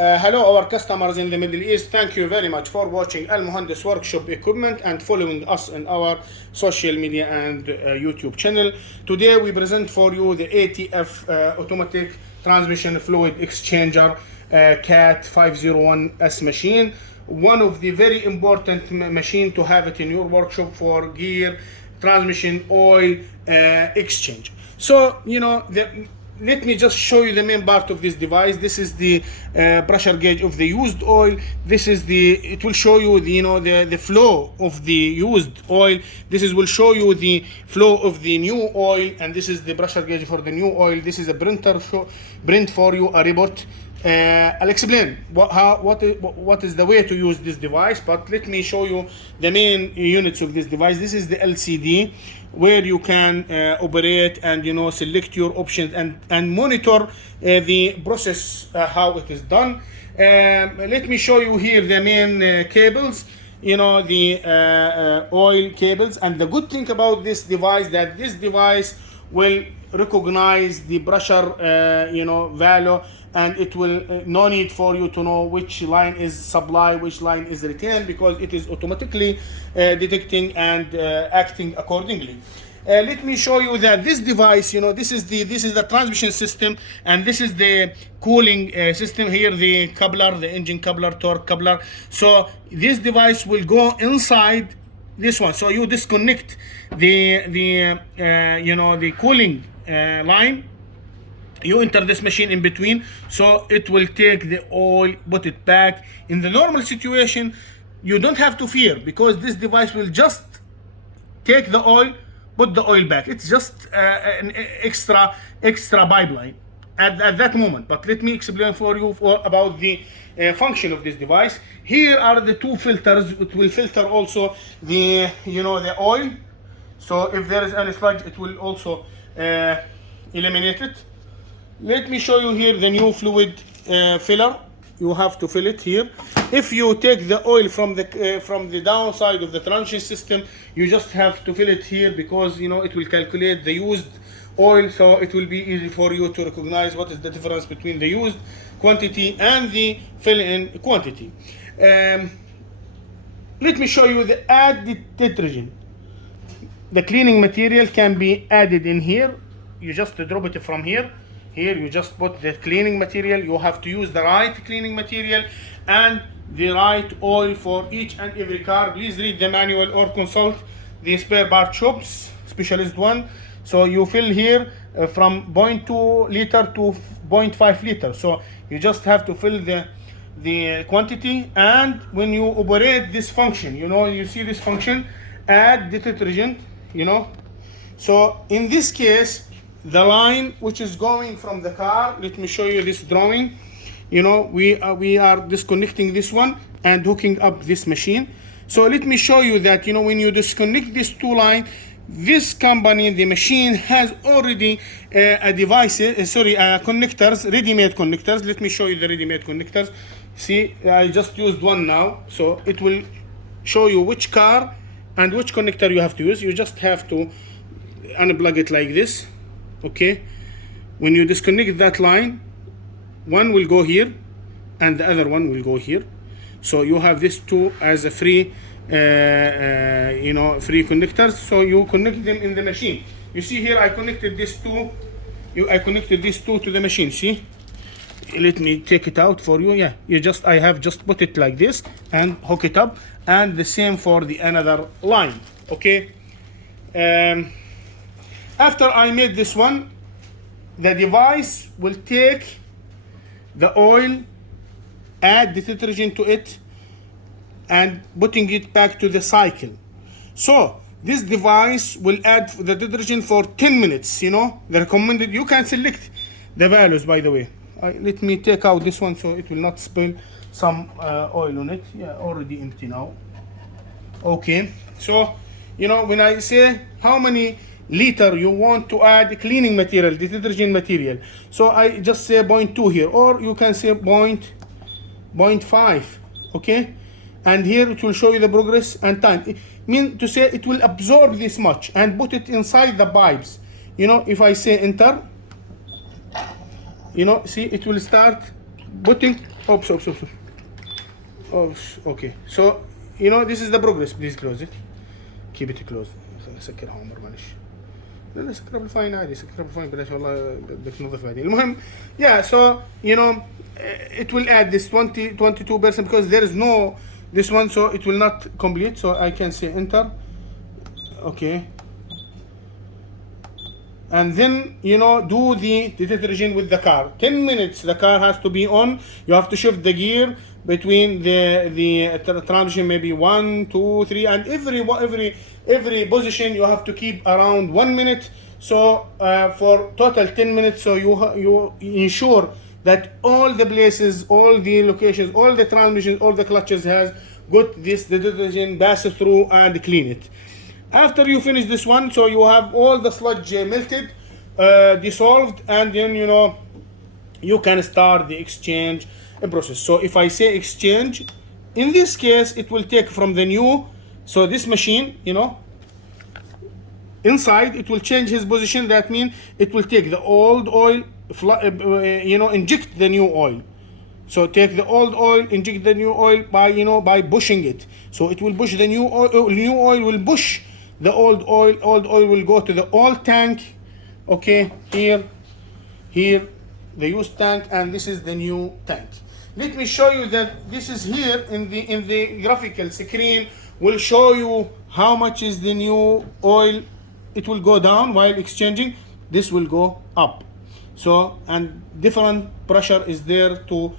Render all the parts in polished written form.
Hello our customers in the Middle East. Thank you very much for watching Al Muhandis Workshop Equipment and following us in our social media and YouTube channel. Today we present for you the ATF Automatic Transmission Fluid Exchanger CAT-501S machine. One of the very important machine to have it in your workshop for gear, transmission, oil exchange. So, let me just show you the main part of this device. This is the pressure gauge of the used oil. This is it will show you the flow of the used oil. Will show you the flow of the new oil, and this is the pressure gauge for the new oil. This is a print for you, a report. I'll explain what is the way to use this device, but let me show you the main units of this device. This is the LCD where you can operate and select your options and monitor the process, how it is done. Let me show you here the main cables, the oil cables. And the good thing about this device that this device will recognize the pressure value, and it will no need for you to know which line is supply, which line is retained, because it is automatically detecting and acting accordingly. Let me show you that this device, this is the transmission system, and this is the cooling system. Here the coupler, the engine coupler, torque coupler. So this device will go inside this one. So you disconnect the cooling line. You enter this machine in between, so it will take the oil, put it back. In the normal situation, you don't have to fear, because this device will just take the oil, put the oil back. It's just an extra pipeline at that moment. But let me explain for you about the function of this device. Here are the two filters. It will filter also the the oil. So if there is any sludge, it will also eliminate it. Let me show you here the new fluid filler. You have to fill it here. If you take the oil from the downside of the transmission system, you just have to fill it here, because it will calculate the used oil, so it will be easy for you to recognize what is the difference between the used quantity and the fill-in quantity. Let me show you the add detergent. The cleaning material can be added in here. You just drop it from here. Here you just put the cleaning material. You have to use the right cleaning material and the right oil for each and every car. Please read the manual or consult the spare part shops specialist one. So you fill here from 0.2 liter to 0.5 liter. So you just have to fill the quantity. And when you operate this function, you see this function, add detergent, So in this case, the line which is going from the car, let me show you this drawing. We are disconnecting this one and hooking up this machine. So let me show you that when you disconnect these two lines, this company, the machine, has already connectors, ready-made connectors. Let me show you the ready-made connectors. See, I just used one now, so it will show you which car and which connector you have to use. You just have to unplug it like this. Okay, when you disconnect that line, one will go here and the other one will go here. So you have these two as a free free connectors. So you connect them in the machine. You see here I connected these two. I connected these two to the machine. See, let me take it out for you. Yeah, I have just put it like this and hook it up, and the same for the another line. Okay. After I made this one, the device will take the oil, add the detergent to it, and putting it back to the cycle. So this device will add the detergent for 10 minutes. The recommended, you can select the values, by the way. Let me take out this one so it will not spill some oil on it. Yeah, already empty now. Okay, so when I say how many liter you want to add cleaning material, detergent material, so I just say 0.2 here, or you can say 0.5. Okay, and here it will show you the progress and time. It mean to say it will absorb this much and put it inside the pipes. If I say enter, see, it will start putting oops. Oh, okay. So you know this is the progress. Please close it. Keep it closed. سكرها عمر معلش. لا سكرها بالفاين عادي. سكرها بالفاين بلاش والله بتنظف بعدين. المهم yeah, so you know it will add this 22% because there is no this one, so it will not complete. So I can say enter. Okay. And then you know do the detergent with the car. 10 minutes the car has to be on. You have to shift the gear between the transmission, maybe 1, 2, 3, and every position you have to keep around 1 minute. So for total 10 minutes, so you ensure that all the places, all the locations, all the transmissions, all the clutches has got this detergent pass through and clean it. After you finish this one, so you have all the sludge melted, dissolved, and then you know you can start the exchange process. So if I say exchange, in this case it will take from the new, so this machine, you know, inside it will change his position. That means it will take the old oil, you know, inject the new oil. So take the old oil, inject the new oil by, you know, by pushing it. So it will push the new oil. New oil will push the old oil. Old oil will go to the old tank. Okay, here, the used tank, and this is the new tank. Let me show you that this is here in the graphical screen. Will show you how much is the new oil. It will go down while exchanging. This will go up. So, and different pressure is there to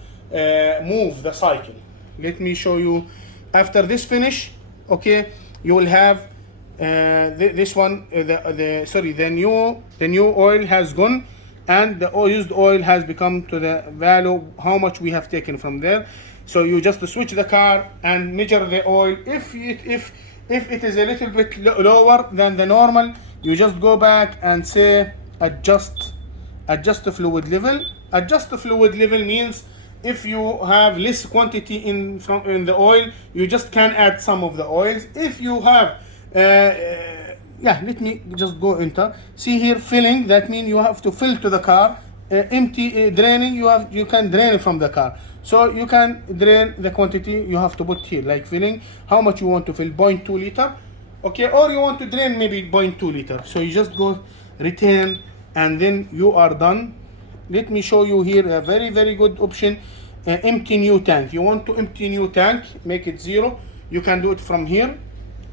move the cycle. Let me show you. After this finish, okay, you will have this one. The new oil has gone, and the used oil has become to the value how much we have taken from there. So you just switch the car and measure the oil. If it is a little bit lower than the normal, you just go back and say adjust the fluid level. Adjust the fluid level means if you have less quantity in the oil, you just can add some of the oils. If you have let me just go enter. See here, filling, that means you have to fill to the car. Empty, draining, you can drain from the car. So you can drain the quantity you have to put here, like filling, how much you want to fill, 0.2 liter, okay, or you want to drain maybe 0.2 liter. So you just go return, and then you are done. Let me show you here a very, very good option, empty new tank. You want to empty new tank, make it 0. You can do it from here.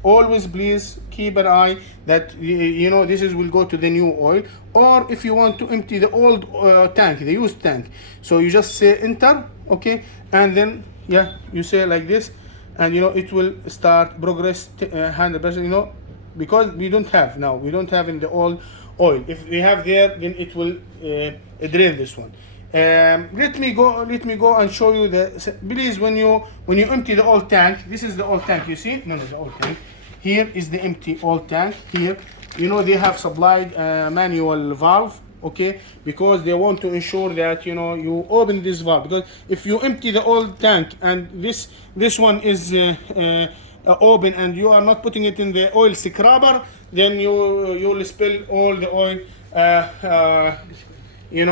Always please keep an eye that you know this will go to the new oil. Or if you want to empty the old tank, the used tank, so you just say enter, okay, and then you say like this, and you know it will start progress 100%, you know, because we don't have in the old oil. If we have there, then it will drain this one. Let me go and show you please, when you empty the old tank, this is the old tank, you see, the old tank. Here is the empty old tank. Here, you know, they have supplied a manual valve, okay, because they want to ensure that, you know, you open this valve, because if you empty the old tank and this one is open and you are not putting it in the oil scrubber, then you will spill all the oil in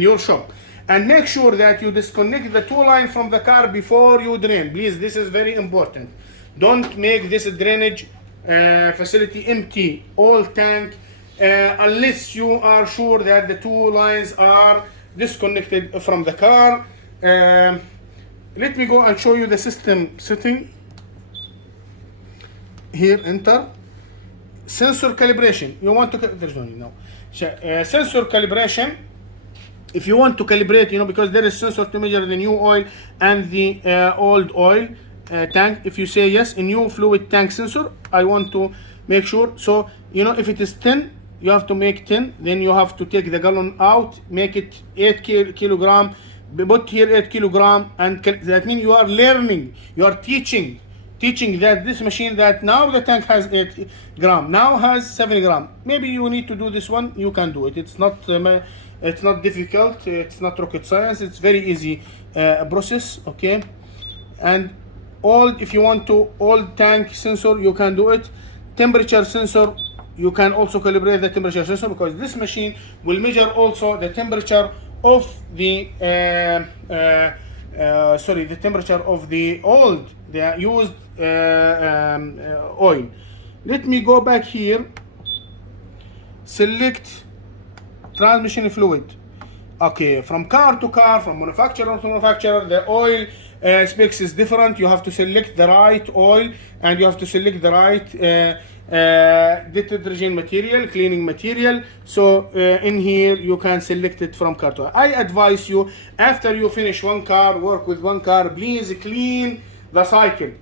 your shop. And make sure that you disconnect the tool line from the car before you drain. Please, this is very important. Don't make this drainage facility empty, all tank, unless you are sure that the two lines are disconnected from the car. Let me go and show you the system setting. Here, enter. Sensor calibration. You want to, there's no need now. Sensor calibration. If you want to calibrate, you know, because there is sensor to measure the new oil and the old oil tank. If you say yes, a new fluid tank sensor, I want to make sure. So, you know, if it is 10, you have to make 10. Then you have to take the gallon out, make it 8 kilogram, put here 8 kilogram, and that means you are learning, you are teaching that this machine, that now the tank has 8 gram, now has 7 gram. Maybe you need to do this one, you can do it. It's not difficult, it's not rocket science, it's very easy process, okay. And if you want to old tank sensor, you can do it. Temperature sensor, you can also calibrate the temperature sensor, because this machine will measure also the temperature of the the temperature of the old, the used oil. Let me go back here, select transmission fluid. Okay, from car to car, from manufacturer to manufacturer, the oil specs is different. You have to select the right oil, and you have to select the right detergent material, cleaning material. So in here you can select it from car to car. I advise you, after you finish one car, work with one car, please clean the cycle,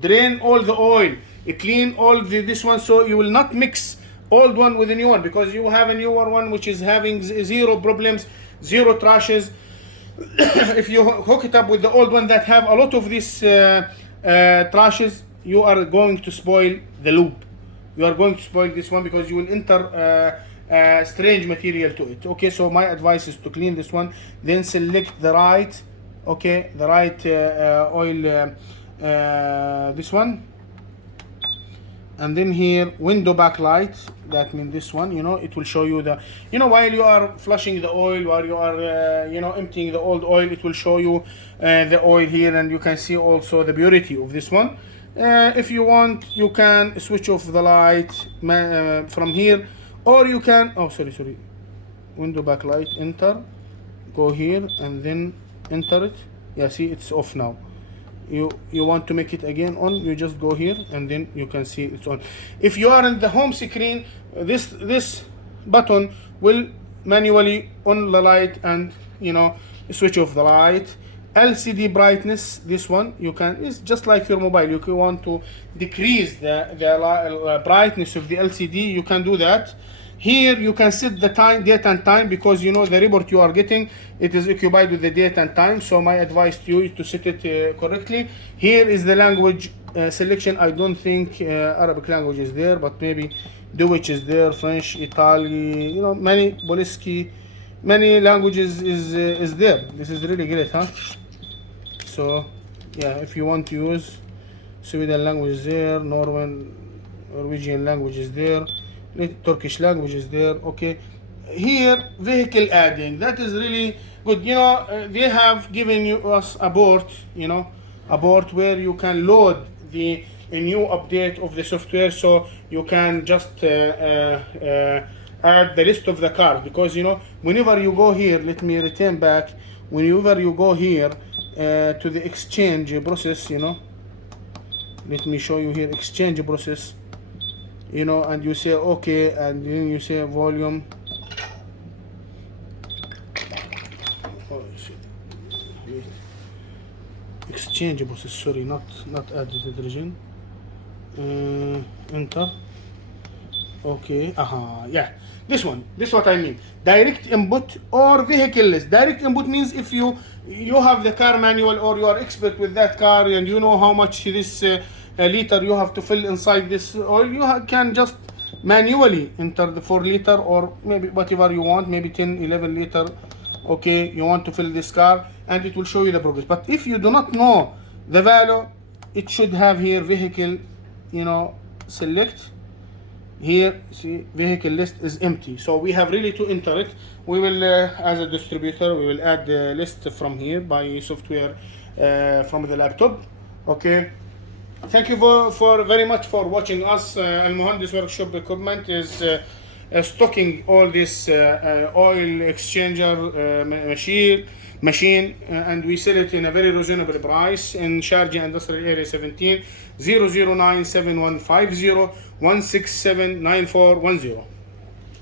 drain all the oil, clean all this one, so you will not mix old one with a new one, because you have a newer one which is having zero problems, zero trashes. If you hook it up with the old one that have a lot of these trashes, you are going to spoil the loop. You are going to spoil this one because you will enter strange material to it. Okay, so my advice is to clean this one, then select the right, okay, the right oil, this one. And then here, window backlight, that means this one, you know, it will show you the, you know, while you are flushing the oil, while you are, you know, emptying the old oil, it will show you the oil here, and you can see also the purity of this one. If you want, you can switch off the light from here, or you can, oh, sorry, window backlight, enter, go here, and then enter it. Yeah, see, it's off now. You want to make it again on, you just go here, and then you can see it's on. If you are in the home screen, this button will manually on the light and, you know, switch off the light. LCD brightness, this one you can, it's just like your mobile. You can want to decrease the brightness of the LCD, you can do that. Here you can set the time, date and time, because you know the report you are getting, it is occupied with the date and time. So my advice to you is to set it correctly. Here is the language selection. I don't think Arabic language is there, but maybe Deutsch is there, French, Italy, you know, many Poliski, many languages is there. This is really great, huh? So yeah, if you want to use Sweden language is there, Norwegian language is there, Turkish language is there. Okay, here vehicle adding, that is really good. You know, they have given us a board, you know, a board where you can load a new update of the software, so you can just add the list of the cars, because you know, whenever you go here, let me return back, whenever you go here to the exchange process, you know, let me show you here, exchange process, you know, and you say okay, and then you say volume, oh shit, wait, exchange process, sorry, not add the detergent, enter. Okay, yeah, this one, this is what I mean. Direct input or vehicle list. Direct input means if you have the car manual, or you are expert with that car, and you know how much this liter you have to fill inside this oil, you can just manually enter the 4 liter, or maybe whatever you want, maybe 10, 11 liter. Okay, you want to fill this car, and it will show you the progress. But if you do not know the value, it should have here vehicle, you know, select. Here, see, vehicle list is empty, so we have really to enter it. We will, as a distributor, we will add the list from here by software from the laptop. Okay, thank you for very much for watching us. Al-Muhandis Workshop Equipment is stocking all this oil exchanger machine, and we sell it in a very reasonable price in Sharjah Industrial Area 17, 009 7150 167 9410.